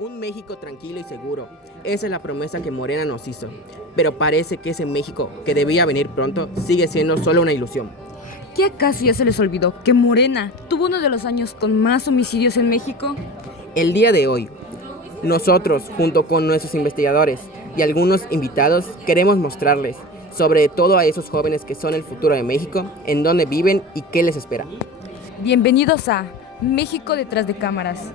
Un México tranquilo y seguro. Esa es la promesa que Morena nos hizo. Pero parece que ese México, que debía venir pronto, sigue siendo solo una ilusión. ¿Qué acaso ya se les olvidó que Morena tuvo uno de los años con más homicidios en México? El día de hoy, nosotros, junto con nuestros investigadores y algunos invitados, queremos mostrarles, sobre todo a esos jóvenes que son el futuro de México, en dónde viven y qué les espera. Bienvenidos a México detrás de cámaras.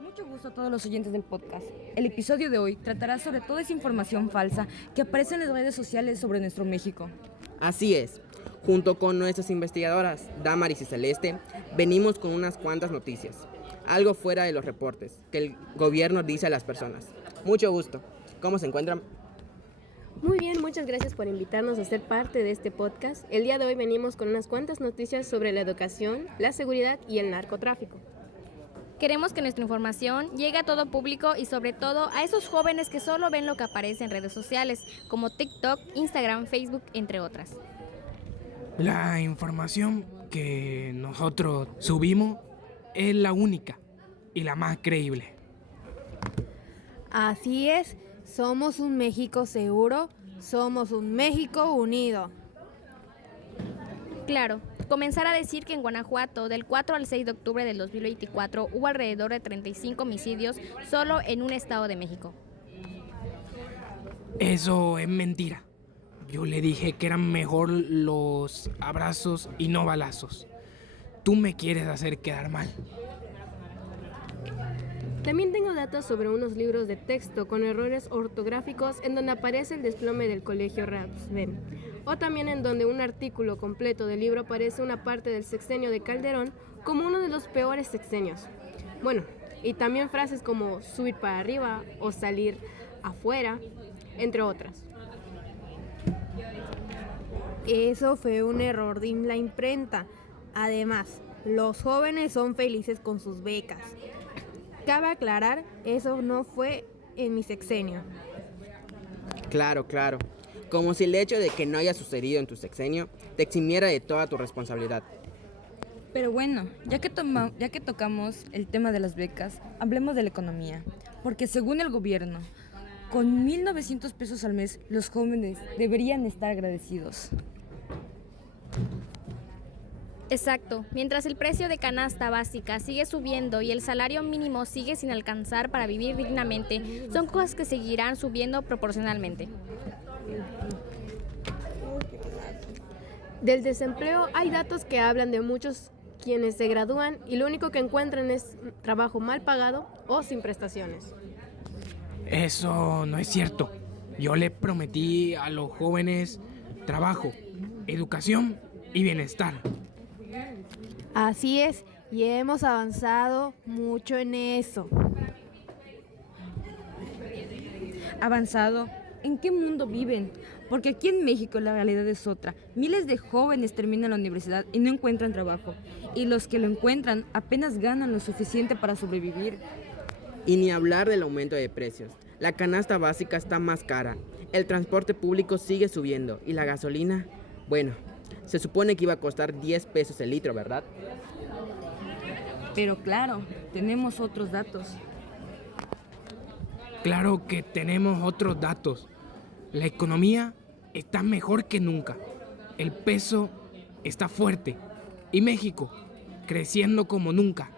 Mucho gusto a todos los oyentes del podcast. El episodio de hoy tratará sobre toda esa información falsa que aparece en las redes sociales sobre nuestro México. Así es, junto con nuestras investigadoras, Damaris y Celeste, venimos con unas cuantas noticias, algo fuera de los reportes, que el gobierno dice a las personas. Mucho gusto. ¿Cómo se encuentran? Muy bien, muchas gracias por invitarnos a ser parte de este podcast. El día de hoy venimos con unas cuantas noticias sobre la educación, la seguridad y el narcotráfico. Queremos que nuestra información llegue a todo público y sobre todo a esos jóvenes que solo ven lo que aparece en redes sociales, como TikTok, Instagram, Facebook, entre otras. La información que nosotros subimos es la única y la más creíble. Así es, somos un México seguro, somos un México unido. Claro, comenzar a decir que en Guanajuato, del 4 al 6 de octubre del 2024, hubo alrededor de 35 homicidios solo en un estado de México. Eso es mentira. Yo le dije que eran mejor los abrazos y no balazos. Tú me quieres hacer quedar mal. También tengo datos sobre unos libros de texto con errores ortográficos en donde aparece el desplome del colegio Rapsden. O también en donde un artículo completo del libro aparece una parte del sexenio de Calderón como uno de los peores sexenios. Bueno, y también frases como subir para arriba o salir afuera, entre otras. Eso fue un error de la imprenta. Además, los jóvenes son felices con sus becas. Cabe aclarar, eso no fue en mi sexenio. Claro. Como si el hecho de que no haya sucedido en tu sexenio te eximiera de toda tu responsabilidad. Pero bueno, ya que tocamos el tema de las becas, hablemos de la economía. Porque según el gobierno, con 1,900 pesos al mes, los jóvenes deberían estar agradecidos. Exacto, mientras el precio de canasta básica sigue subiendo y el salario mínimo sigue sin alcanzar para vivir dignamente, son cosas que seguirán subiendo proporcionalmente. Del desempleo hay datos que hablan de muchos quienes se gradúan y lo único que encuentran es trabajo mal pagado o sin prestaciones. Eso no es cierto. Yo le prometí a los jóvenes trabajo, educación y bienestar. Así es, y hemos avanzado mucho en eso. ¿Avanzado? ¿En qué mundo viven? Porque aquí en México la realidad es otra. Miles de jóvenes terminan la universidad y no encuentran trabajo. Y los que lo encuentran apenas ganan lo suficiente para sobrevivir. Y ni hablar del aumento de precios. La canasta básica está más cara, el transporte público sigue subiendo y la gasolina, bueno, se supone que iba a costar 10 pesos el litro, ¿verdad? Pero claro, tenemos otros datos. Claro que tenemos otros datos. La economía está mejor que nunca. El peso está fuerte. Y México creciendo como nunca.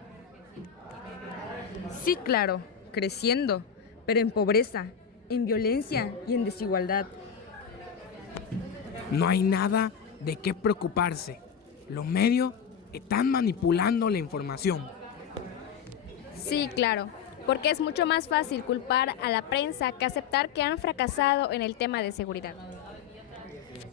Sí, claro, creciendo, pero en pobreza, en violencia y en desigualdad. No hay nada de qué preocuparse. Los medios están manipulando la información. Sí, claro, porque es mucho más fácil culpar a la prensa que aceptar que han fracasado en el tema de seguridad.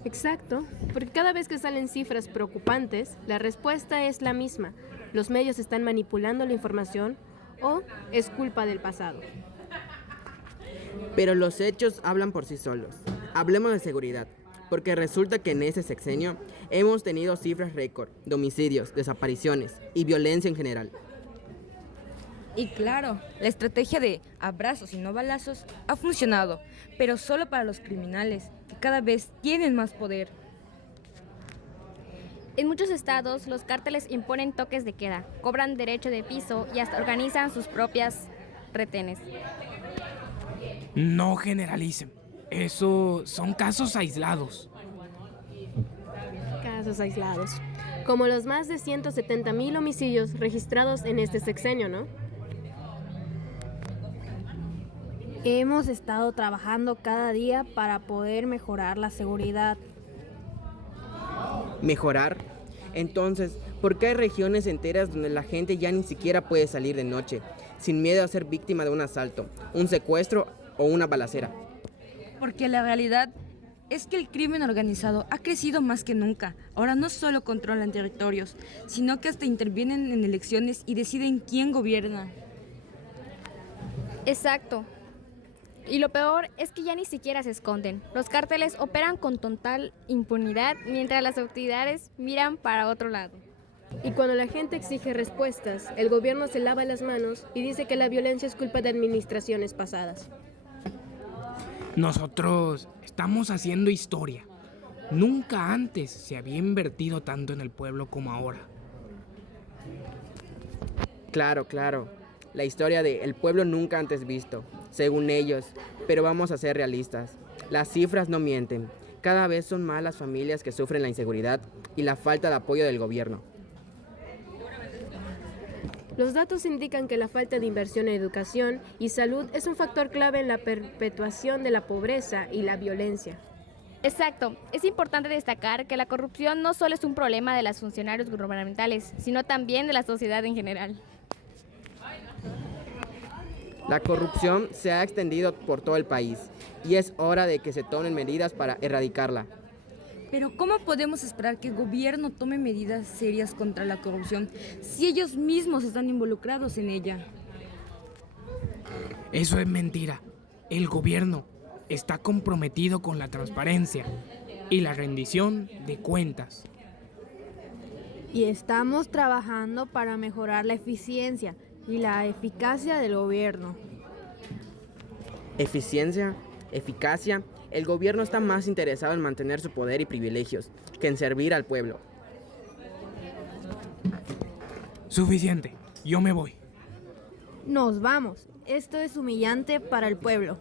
Exacto, porque cada vez que salen cifras preocupantes, la respuesta es la misma. Los medios están manipulando la información o es culpa del pasado. Pero los hechos hablan por sí solos. Hablemos de seguridad, porque resulta que en ese sexenio hemos tenido cifras récord de homicidios, desapariciones y violencia en general. Y claro, la estrategia de abrazos y no balazos ha funcionado, pero solo para los criminales, que cada vez tienen más poder. En muchos estados, los cárteles imponen toques de queda, cobran derecho de piso y hasta organizan sus propias retenes. No generalicen. Eso son casos aislados. Casos aislados, como los más de 170,000 homicidios registrados en este sexenio, ¿no? Hemos estado trabajando cada día para poder mejorar la seguridad. ¿Mejorar? Entonces, ¿por qué hay regiones enteras donde la gente ya ni siquiera puede salir de noche, sin miedo a ser víctima de un asalto, un secuestro o una balacera? Porque la realidad es que el crimen organizado ha crecido más que nunca. Ahora no solo controlan territorios, sino que hasta intervienen en elecciones y deciden quién gobierna. Exacto. Y lo peor es que ya ni siquiera se esconden. Los cárteles operan con total impunidad mientras las autoridades miran para otro lado. Y cuando la gente exige respuestas, el gobierno se lava las manos y dice que la violencia es culpa de administraciones pasadas. Nosotros estamos haciendo historia. Nunca antes se había invertido tanto en el pueblo como ahora. Claro, claro. La historia de el pueblo nunca antes visto, según ellos. Pero vamos a ser realistas. Las cifras no mienten. Cada vez son más las familias que sufren la inseguridad y la falta de apoyo del gobierno. Los datos indican que la falta de inversión en educación y salud es un factor clave en la perpetuación de la pobreza y la violencia. Exacto. Es importante destacar que la corrupción no solo es un problema de los funcionarios gubernamentales, sino también de la sociedad en general. La corrupción se ha extendido por todo el país y es hora de que se tomen medidas para erradicarla. Pero ¿cómo podemos esperar que el gobierno tome medidas serias contra la corrupción si ellos mismos están involucrados en ella? Eso es mentira. El gobierno está comprometido con la transparencia y la rendición de cuentas. Y estamos trabajando para mejorar la eficiencia y la eficacia del gobierno. Eficiencia, eficacia. El gobierno está más interesado en mantener su poder y privilegios que en servir al pueblo. Suficiente. Yo me voy. Nos vamos. Esto es humillante para el pueblo.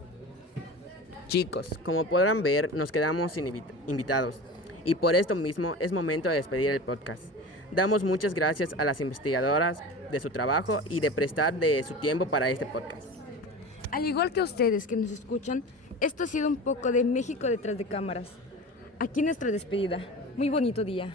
Chicos, como podrán ver, nos quedamos sin invitados. Y por esto mismo es momento de despedir el podcast. Damos muchas gracias a las investigadoras de su trabajo y de prestar de su tiempo para este podcast. Al igual que ustedes que nos escuchan, esto ha sido un poco de México detrás de cámaras. Aquí nuestra despedida. Muy bonito día.